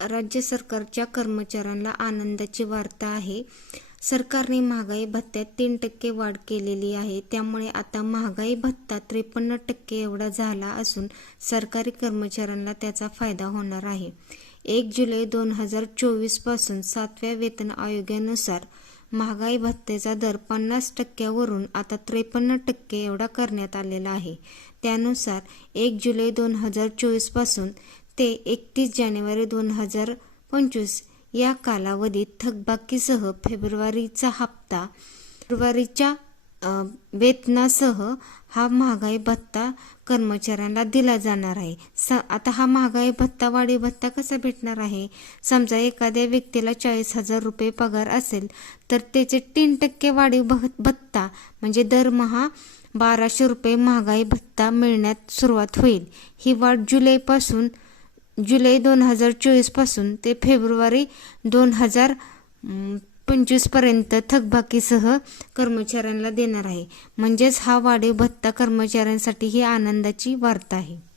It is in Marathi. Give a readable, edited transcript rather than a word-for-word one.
राज्य सरकारच्या कर्मचाऱ्यांना आनंदाची वार्ता आहे. सरकारने महागाई भत्त्यात 3% वाढ केलेली आहे. त्यामुळे आता महागाई भत्ता 53% एवढा झाला असून सरकारी कर्मचाऱ्यांना त्याचा फायदा होणार आहे. 1 जुलै 2024 पासून 7व्या वेतन आयोगानुसार महागाई भत्त्याचा दर 50% वरून आता 53% एवढा करण्यात आलेला आहे. त्यानुसार 1 जुलै 2024 पासून ते 31 जानेवारी 2025 या कालावधीत थकबाकीसह फेब्रुवारीच्या वेतनासह हा महागाई भत्ता कर्मचाऱ्यांना दिला जाणार आहे. आता हा महागाई भत्ता, वाढीव भत्ता कसा भेटणार आहे? समजा एखाद्या व्यक्तीला 40,000 रुपये पगार असेल तर त्याचे 3% वाढीव भत्ता म्हणजे दरमहा 1,200 रुपये महागाई भत्ता मिळण्यास सुरुवात होईल. ही वाढ जुलै 2024 पासून ते फेब्रुवारी 2025 पर्यंत थकबाकीसह कर्मचाऱ्यांना देणार आहे. म्हणजेच हा वाढीव भत्ता कर्मचाऱ्यांसाठी ही आनंदाची वार्ता आहे.